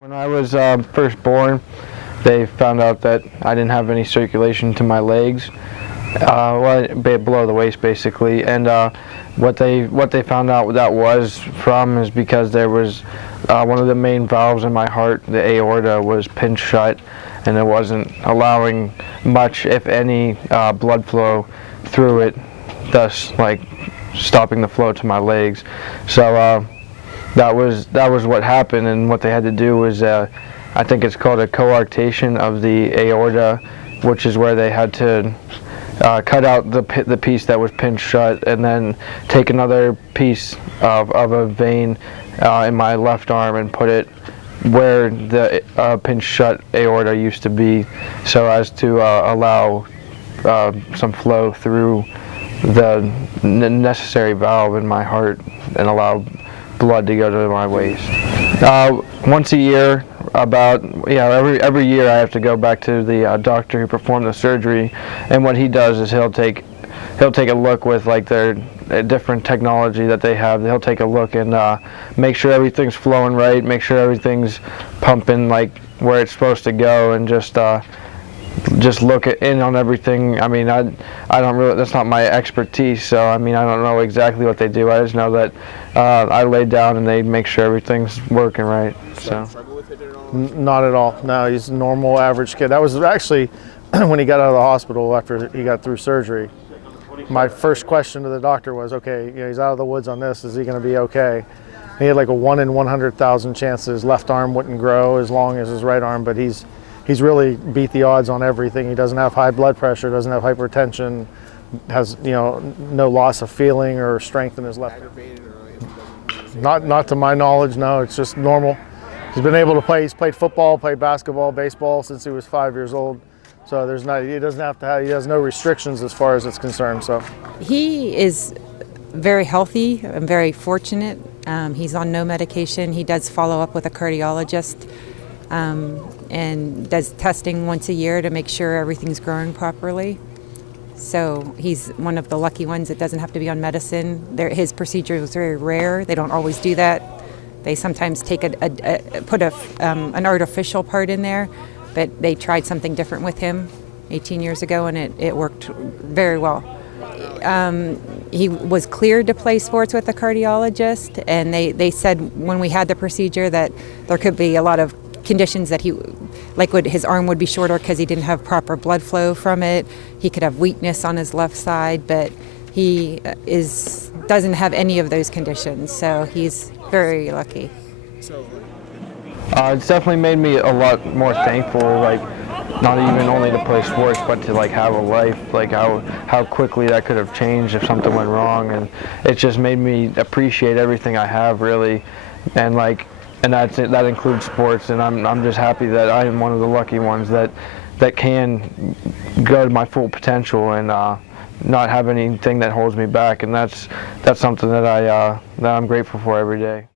When I was first born, they found out that I didn't have any circulation to my legs, below the waist basically. And what they found out what that was from is because there was one of the main valves in my heart, the aorta, was pinched shut, and it wasn't allowing much, if any, blood flow through it, thus like stopping the flow to my legs. So. That was what happened, and what they had to do was, I think it's called a coarctation of the aorta, which is where they had to cut out the piece that was pinched shut, and then take another piece of a vein in my left arm and put it where the pinched shut aorta used to be, so as to allow some flow through the necessary valve in my heart and allow blood to go to my waist. Once a year, every year I have to go back to the doctor who performed the surgery, and what he does is he'll take a look with like their different technology that they have. He'll take a look and make sure everything's flowing right, make sure everything's pumping like where it's supposed to go, and just look in on everything. I mean, I don't really, that's not my expertise, so I mean, I don't know exactly what they do. I just know that I lay down and they make sure everything's working right. So. Not at all. No, he's a normal, average kid. That was actually when he got out of the hospital after he got through surgery. My first question to the doctor was, okay, he's out of the woods on this. Is he going to be okay? He had like a 1 in 100,000 chance that his left arm wouldn't grow as long as his right arm, but he's really beat the odds on everything. He doesn't have high blood pressure, doesn't have hypertension, has no loss of feeling or strength in his left arm. Not to my knowledge, no. It's just normal. He's been able to play. He's played football, played basketball, baseball since he was 5 years old. So he doesn't have to have. He has no restrictions as far as it's concerned. So he is very healthy. I'm very fortunate. He's on no medication. He does follow up with a cardiologist. And does testing once a year to make sure everything's growing properly. So he's one of the lucky ones that doesn't have to be on medicine. His procedure is very rare. They don't always do that. They sometimes put an artificial part in there, but they tried something different with him 18 years ago, and it worked very well. He was cleared to play sports with a cardiologist, and they said when we had the procedure that there could be a lot of conditions that his arm would be shorter because he didn't have proper blood flow from it. He could have weakness on his left side, but he doesn't have any of those conditions, so he's very lucky. It's definitely made me a lot more thankful, like not even only to play sports, but to like have a life, like how quickly that could have changed if something went wrong, and it just made me appreciate everything I have, really, and that includes sports, and I'm just happy that I am one of the lucky ones that can go to my full potential and not have anything that holds me back, and that's something that I'm grateful for every day.